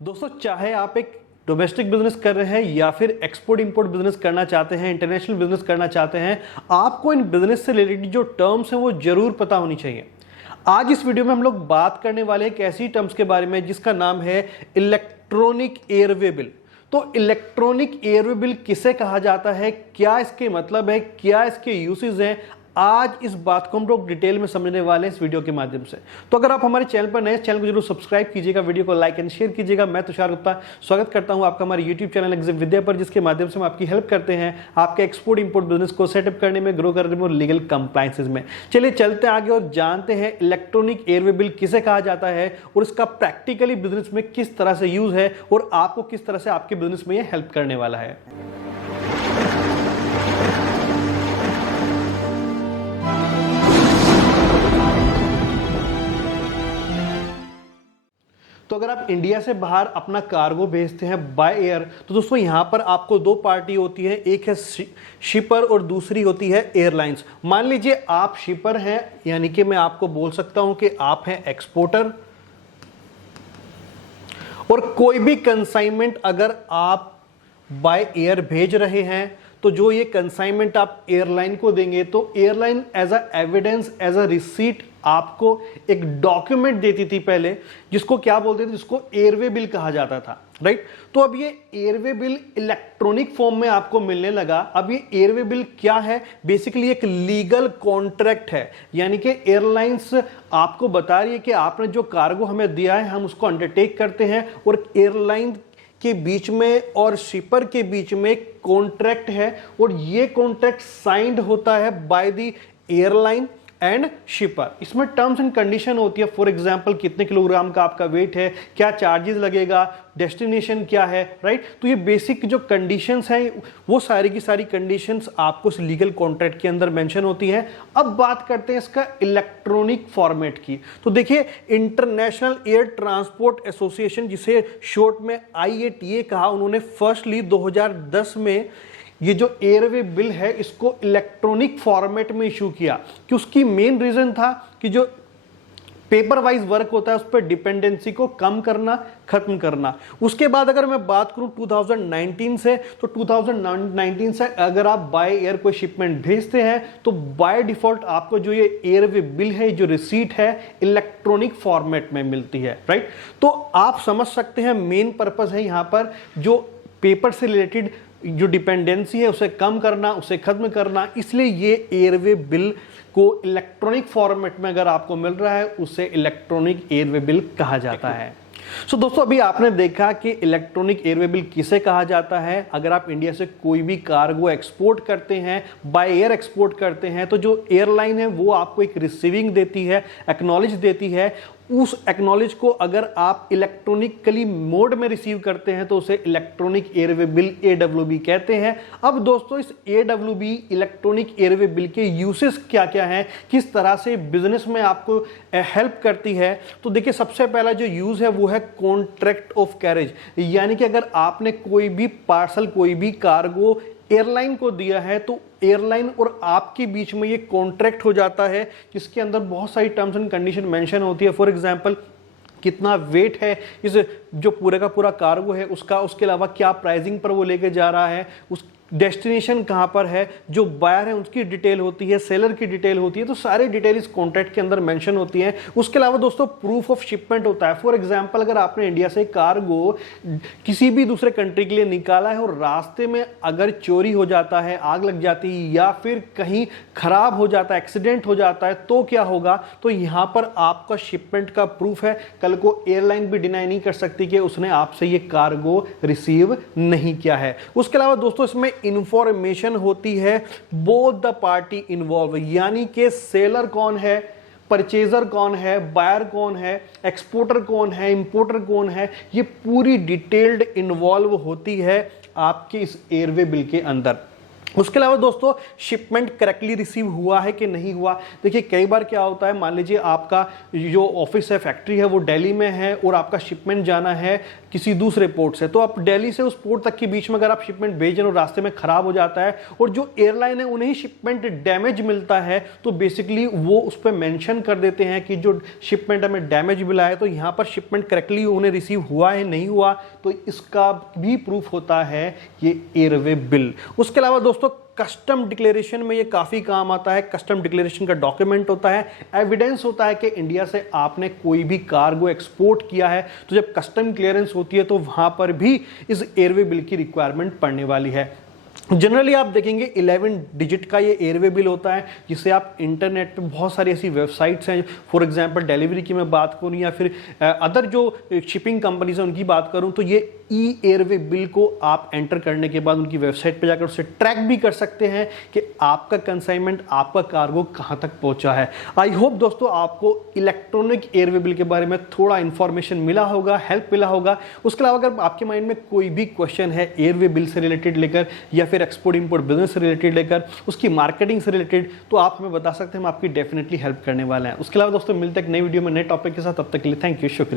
दोस्तों, चाहे आप एक डोमेस्टिक बिजनेस कर रहे हैं या फिर एक्सपोर्ट इंपोर्ट बिजनेस करना चाहते हैं, इंटरनेशनल बिजनेस करना चाहते हैं, आपको इन बिजनेस से रिलेटेड जो टर्म्स हैं वो जरूर पता होनी चाहिए। आज इस वीडियो में हम लोग बात करने वाले हैं एक ऐसी टर्म्स के बारे में जिसका नाम है इलेक्ट्रॉनिक एयरवे बिल। तो इलेक्ट्रॉनिक एयरवे बिल किसे कहा जाता है, क्या इसके मतलब है, क्या इसके यूसेज हैं, आज इस बात को हम लोग डिटेल में समझने वाले हैं इस वीडियो के माध्यम से। तो अगर आप हमारे चैनल पर नए, चैनल को जरूर सब्सक्राइब कीजिएगा, वीडियो को लाइक एंड शेयर कीजिएगा। मैं तुषार गुप्ता स्वागत करता हूं आपका हमारे यूट्यूब चैनल एग्जिम विद्या पर, जिसके माध्यम से हम आपकी हेल्प करते हैं आपके एक्सपोर्ट इंपोर्ट बिजनेस को सेटअप करने में, ग्रो करने में और लीगल कंप्लायंसेस में। चलिए चलते हैं आगे और जानते हैं इलेक्ट्रॉनिक एयरवे बिल किसे कहा जाता है और इसका प्रैक्टिकली बिजनेस में किस तरह से यूज है और आपको किस तरह से आपके बिजनेस में यह हेल्प करने वाला है। तो अगर आप इंडिया से बाहर अपना कार्गो भेजते हैं बाय एयर, तो दोस्तों यहां पर आपको दो पार्टी होती है, एक है शिपर और दूसरी होती है एयरलाइंस। मान लीजिए आप शिपर हैं, यानी कि मैं आपको बोल सकता हूं कि आप हैं एक्सपोर्टर, और कोई भी कंसाइनमेंट अगर आप बाय एयर भेज रहे हैं तो जो ये कंसाइनमेंट आप एयरलाइन को देंगे तो airline as a evidence, as a receipt आपको एक डॉक्यूमेंट देती थी पहले, जिसको क्या बोलते थे, जिसको एयरवे बिल कहा जाता था, राइट। तो अब ये एयरवे बिल इलेक्ट्रॉनिक फॉर्म में आपको मिलने लगा। अब ये एयरवे बिल क्या है, बेसिकली एक लीगल कॉन्ट्रैक्ट है, यानी कि एयरलाइंस आपको बता रही है कि आपने जो कार्गो हमें दिया है हम उसको अंडरटेक करते हैं, और एयरलाइन के बीच में और शिपर के बीच में कॉन्ट्रैक्ट है, और ये कॉन्ट्रैक्ट साइंड होता है बाय द एयरलाइन एंड शिपर। इसमें टर्म्स एंड कंडीशन होती है, फॉर एग्जांपल कितने किलोग्राम का आपका वेट है, क्या चार्जेस लगेगा, डेस्टिनेशन क्या है, राइट। तो ये बेसिक जो कंडीशंस हैं वो सारी की सारी कंडीशंस आपको इस लीगल कॉन्ट्रैक्ट के अंदर मेंशन होती हैं। अब बात करते हैं इसका इलेक्ट्रॉनिक फॉर्मेट की। तो देखिए, इंटरनेशनल एयर ट्रांसपोर्ट एसोसिएशन, जिसे शॉर्ट में IATA कहा, उन्होंने फर्स्टली 2010 में ये जो एयरवे बिल है इसको इलेक्ट्रॉनिक फॉर्मेट में इशू किया, कि उसकी मेन रीजन था कि जो पेपर वाइज वर्क होता है उस पर डिपेंडेंसी को कम करना, खत्म करना। उसके बाद अगर मैं बात करूं 2019 से, तो 2019 से अगर आप बाय एयर कोई शिपमेंट भेजते हैं तो बाय डिफॉल्ट आपको जो ये एयरवे बिल है, जो रिसीट है, इलेक्ट्रॉनिक फॉर्मेट में मिलती है, राइट। तो आप समझ सकते हैं मेन पर्पस है यहां पर जो पेपर से रिलेटेड जो डिपेंडेंसी है उसे कम करना, उसे खत्म करना। इसलिए ये एयरवे बिल को इलेक्ट्रॉनिक फॉर्मेट में अगर आपको मिल रहा है उसे इलेक्ट्रॉनिक एयरवे बिल कहा जाता है। सो दोस्तों, अभी आपने देखा कि इलेक्ट्रॉनिक एयरवे बिल किसे कहा जाता है। अगर आप इंडिया से कोई भी कार्गो एक्सपोर्ट करते हैं, बाय एयर एक्सपोर्ट करते हैं, तो जो एयरलाइन है वो आपको एक रिसीविंग देती है, एक्नॉलेज देती है। उस एक्नॉलेज को अगर आप इलेक्ट्रॉनिकली मोड में रिसीव करते हैं तो उसे इलेक्ट्रॉनिक एयरवे बिल AWB कहते हैं। अब दोस्तों, इस AWB इलेक्ट्रॉनिक एयरवे बिल के यूसेस क्या क्या हैं, किस तरह से बिजनेस में आपको हेल्प करती है। तो देखिए, सबसे पहला जो यूज है वो है कॉन्ट्रैक्ट ऑफ कैरेज, यानी कि अगर आपने कोई भी पार्सल, कोई भी कार्गो एयरलाइन को दिया है तो एयरलाइन और आपके बीच में ये कॉन्ट्रैक्ट हो जाता है, जिसके अंदर बहुत सारी टर्म्स एंड कंडीशन मेंशन होती है। फॉर एग्जांपल, कितना वेट है इस जो पूरे का पूरा कार्गो है उसका, उसके अलावा क्या प्राइसिंग पर वो लेके जा रहा है, उस डेस्टिनेशन कहां पर है, जो बायर है उसकी डिटेल होती है, सेलर की डिटेल होती है। तो सारी डिटेल इस कॉन्ट्रैक्ट के अंदर मेंशन होती हैं। उसके अलावा दोस्तों प्रूफ ऑफ शिपमेंट होता है। फॉर एग्जांपल, अगर आपने इंडिया से कार्गो किसी भी दूसरे कंट्री के लिए निकाला है और रास्ते में अगर चोरी हो जाता है, आग लग जाती है या फिर कहीं खराब हो जाता है, एक्सीडेंट हो जाता है, तो क्या होगा, तो यहां पर आपका शिपमेंट का प्रूफ है। कल को एयरलाइन भी डिनाई नहीं कर सकती कि उसने आपसे ये कार्गो रिसीव नहीं किया है। उसके अलावा दोस्तों इसमें इंफॉर्मेशन होती है बोथ द पार्टी इन्वॉल्व, यानी कि सेलर कौन है, परचेजर कौन है, बायर कौन है, एक्सपोर्टर कौन है, इंपोर्टर कौन है, ये पूरी डिटेल्ड इन्वॉल्व होती है आपके इस एयरवे बिल के अंदर। उसके अलावा दोस्तों शिपमेंट करेक्टली रिसीव हुआ है कि नहीं हुआ। देखिए कई बार क्या होता है, मान लीजिए आपका जो ऑफिस है, फैक्ट्री है, वो दिल्ली में है और आपका शिपमेंट जाना है किसी दूसरे पोर्ट से, तो आप दिल्ली से उस पोर्ट तक के बीच में अगर आप शिपमेंट भेज रहे हो, रास्ते में खराब हो जाता है और जो एयरलाइन है उन्हें शिपमेंट डैमेज मिलता है, तो बेसिकली वो उस पर मेंशन कर देते हैं कि जो शिपमेंट हमें डैमेज मिला है, तो यहाँ पर शिपमेंट करेक्टली उन्हें रिसीव हुआ है नहीं हुआ, तो इसका भी प्रूफ होता है ये एयरवे बिल। उसके अलावा दोस्तों कस्टम डिक्लेरेशन में ये काफी काम आता है। कस्टम डिक्लेरेशन का डॉक्यूमेंट होता है, एविडेंस होता है कि इंडिया से आपने कोई भी कार्गो एक्सपोर्ट किया है, तो जब कस्टम क्लियरेंस होती है तो वहां पर भी इस एयरवे बिल की रिक्वायरमेंट पड़ने वाली है। जनरली आप देखेंगे 11 डिजिट का ये एयरवे बिल होता है, जिसे आप इंटरनेट पे बहुत सारी ऐसी वेबसाइट्स हैं, फॉर एग्जांपल डिलीवरी की मैं बात करूं या फिर अदर जो शिपिंग कंपनीज हैं उनकी बात करूं, तो ये ई एयरवे बिल को आप एंटर करने के बाद उनकी वेबसाइट पे जाकर उससे ट्रैक भी कर सकते हैं कि आपका कंसाइनमेंट, आपका कार्गो कहां तक पहुंचा है। आई होप दोस्तों आपको इलेक्ट्रॉनिक एयरवे बिल के बारे में थोड़ा इंफॉर्मेशन मिला होगा, हेल्प मिला होगा। उसके अलावा अगर आपके माइंड में कोई भी क्वेश्चन है एयरवे बिल से रिलेटेड लेकर या फिर एक्सपोर्ट इंपोर्ट बिजनेस से रिलेटेड लेकर, उसकी मार्केटिंग से रिलेटेड, तो आप हमें बता सकते हैं, हम आपकी डेफिनेटली हेल्प करने वाले हैं। उसके अलावा दोस्तों मिलते हैं एक नई वीडियो में नए टॉपिक के साथ, तब तक के लिए थैंक यू, शुक्रिया।